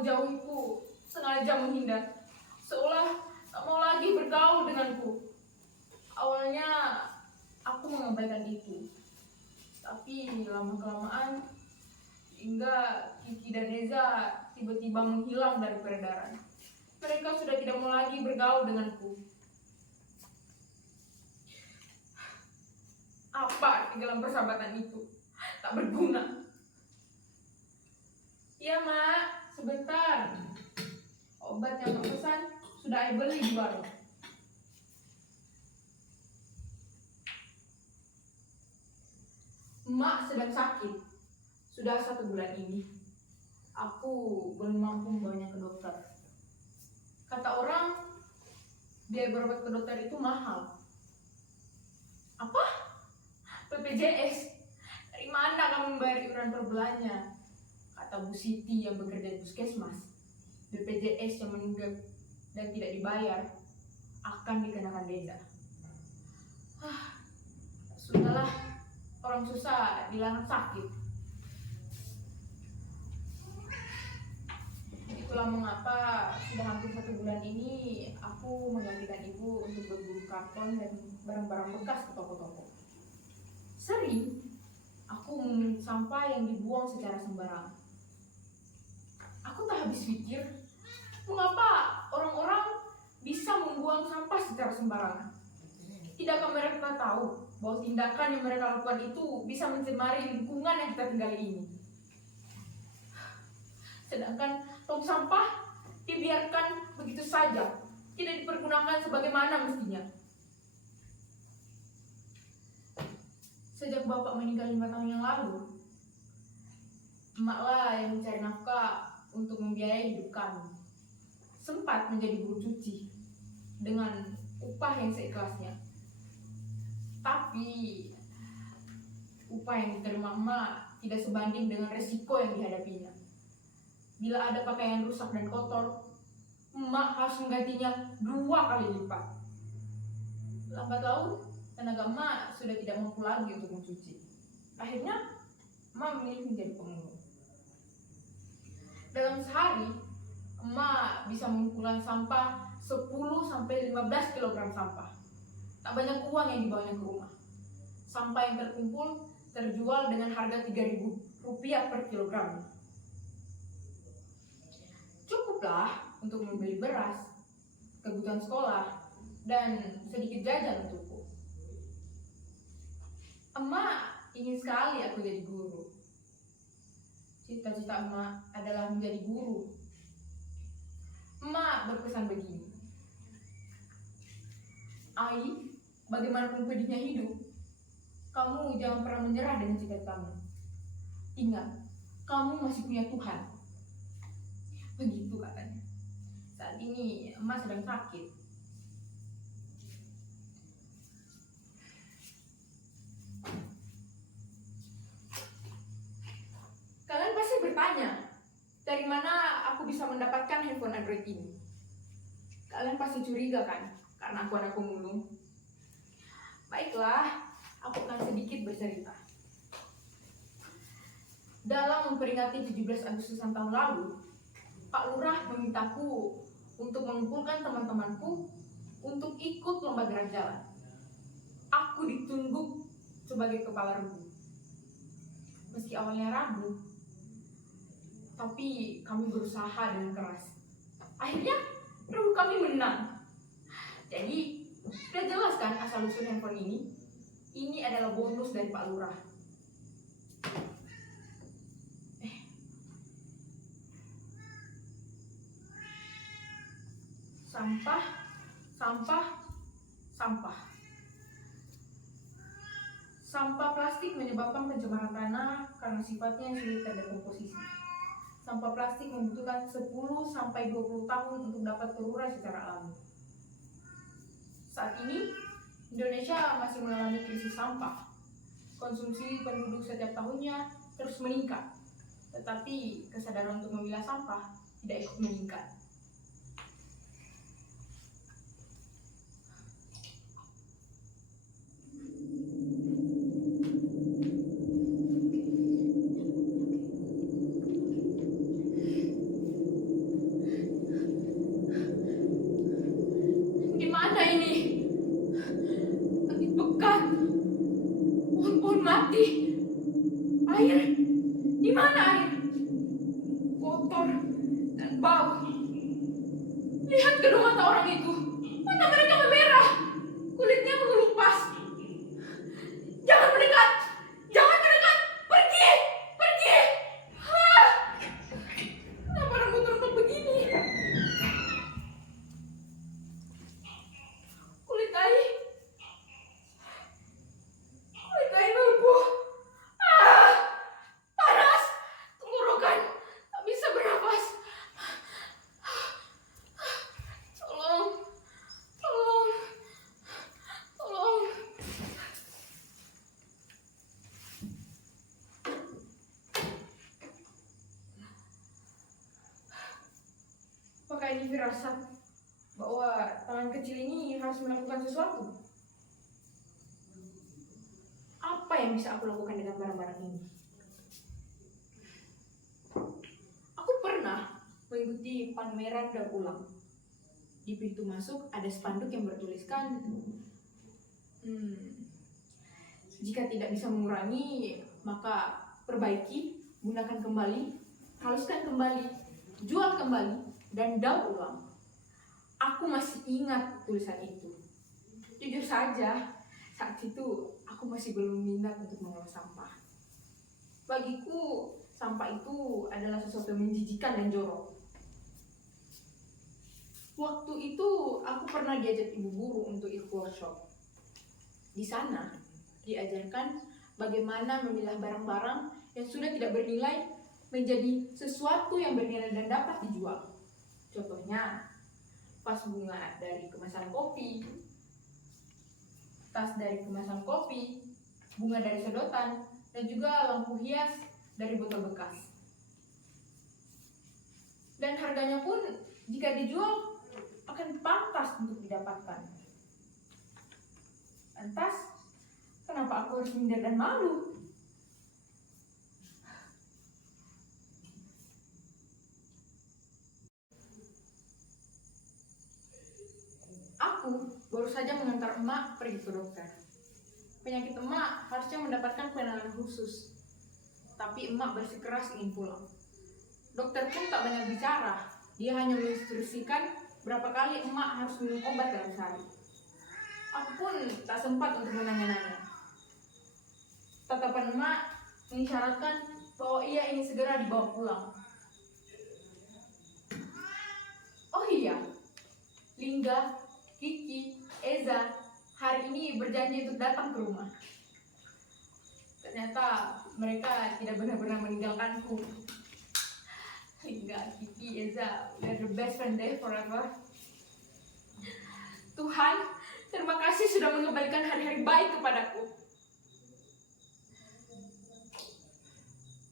menjauhiku, sengaja menghindar, seolah tak mau lagi bergaul denganku. Awalnya aku mengabaikan itu, tapi lama-kelamaan hingga Kiki dan Eza tiba-tiba menghilang dari peredaran. Mereka sudah tidak mau lagi bergaul denganku. Apa arti dalam persahabatan itu? Tak berguna. Iya, Mak, sebentar. Obat yang Mak pesan sudah saya beli di warung. Mak sedang sakit. Sudah 1 bulan ini. Aku belum mampu membawanya ke dokter. Kata orang, biaya berobat ke dokter itu mahal. Apa? BPJS? Dari mana kamu membayar iuran per bulannya? Kata Bu Siti yang bekerja di puskesmas, BPJS yang menunggak dan tidak dibayar akan dikenakan denda. Sudahlah, orang susah dilarang sakit. Itulah mengapa sudah hampir 1 bulan ini aku menggantikan ibu untuk berburu karton dan barang-barang bekas ke toko-toko. Sering aku memungut sampah yang dibuang secara sembarangan. Aku tak habis pikir, mengapa orang-orang bisa membuang sampah secara sembarangan? Tidakkah mereka tahu bahwa tindakan yang mereka lakukan itu bisa mencemari lingkungan yang kita tinggali ini? Sedangkan tong sampah dibiarkan begitu saja, tidak dipergunakan sebagaimana mestinya. Sejak bapak meninggal 5 tahun yang lalu, emaklah yang mencari nafkah untuk membiayai hidup kami. Sempat menjadi buruh cuci dengan upah yang seikhlasnya. Tapi upah yang diterima emak tidak sebanding dengan resiko yang dihadapinya. Bila ada pakaian rusak dan kotor, emak harus menggantinya 2 kali lipat. Lambat laun, tenaga emak sudah tidak mampu lagi untuk mencuci. Akhirnya, emak memilih menjadi pemulung. Dalam sehari, emak bisa mengumpulkan sampah 10-15 kg sampah. Tak banyak uang yang dibawanya ke rumah. Sampah yang terkumpul terjual dengan harga Rp3.000 per kilogram. Cukuplah untuk membeli beras, kebutuhan sekolah, dan sedikit jajan untukku. Emak ingin sekali aku jadi guru. Cita-cita emak adalah menjadi guru. Emak berpesan begini, Ai, bagaimanapun pedihnya hidup, kamu jangan pernah menyerah dengan cita-citamu. Ingat, kamu masih punya Tuhan. Begitu katanya. Saat ini emak sedang sakit. Kalian pasti bertanya, dari mana aku bisa mendapatkan handphone Android ini? Kalian pasti curiga kan, karena aku anak pemulung. Baiklah, aku akan sedikit bercerita. Dalam memperingati 17 Agustusan tahun lalu, Pak Lurah memintaku untuk mengumpulkan teman-temanku untuk ikut lomba gerak jalan. Aku ditunjuk sebagai kepala regu. Meski awalnya ragu, tapi kami berusaha dengan keras. Akhirnya, regu kami menang. Jadi, sudah jelas kan asal-usul handphone ini? Ini adalah bonus dari Pak Lurah. Sampah, sampah, sampah. Sampah plastik menyebabkan pencemaran tanah karena sifatnya yang sulit terdekomposisi. Sampah plastik membutuhkan 10-20 tahun untuk dapat terurai secara alami. Saat ini, Indonesia masih mengalami krisis sampah. Konsumsi penduduk setiap tahunnya terus meningkat, tetapi kesadaran untuk memilah sampah tidak ikut meningkat. kotor dan bau. Lihat kedua mata orang itu. Mata mereka memerah. Kulitnya mengelupas. Jangan mendekat. Jangan mendekat. Pergi. Pergi. Hah. Kenapa rambut rontok begini? Kulit tai. Kulit tai melepuh. Ah. Panas. Tenggorokan. Tak bisa bernafas. Tolong. Tolong. Tolong. Apakah ini firasat bahwa tangan kecil ini harus melakukan sesuatu? Apa yang bisa aku lakukan dengan barang-barang ini? Aku pernah mengikuti pameran daur ulang. Di pintu masuk ada spanduk yang bertuliskan, jika tidak bisa mengurangi, maka perbaiki, gunakan kembali, haluskan kembali, jual kembali, dan daur ulang. Aku masih ingat tulisan itu. Jujur saja, saat itu aku masih belum minat untuk mengolah sampah. Bagiku, sampah itu adalah sesuatu yang menjijikan dan jorok. Waktu itu aku pernah diajak ibu guru untuk ikut workshop. Di sana diajarkan bagaimana memilah barang-barang yang sudah tidak bernilai menjadi sesuatu yang bernilai dan dapat dijual. Contohnya, vas bunga dari kemasan kopi, tas dari kemasan kopi, bunga dari sedotan, dan juga lampu hias dari botol bekas. Dan harganya pun jika dijual akan pantas untuk didapatkan. Lantas, kenapa aku harus minder dan malu? Aku baru saja mengantar emak pergi ke dokter. Penyakit emak harusnya mendapatkan penanganan khusus, tapi emak bersikeras ingin pulang. Dokter pun tak banyak bicara, dia hanya menginstruksikan berapa kali emak harus minum obat dalam sehari. Aku pun tak sempat untuk menanya-nanya. Tatapan emak mengisyaratkan bahwa ia ingin segera dibawa pulang. Oh iya, Lingga, Kiki, Eza hari ini berjanji untuk datang ke rumah. Ternyata mereka tidak benar-benar meninggalkanku. Lingga, Kiki, Eza, we are the best friend there forever. Tuhan, terima kasih sudah mengembalikan hari-hari baik kepadaku.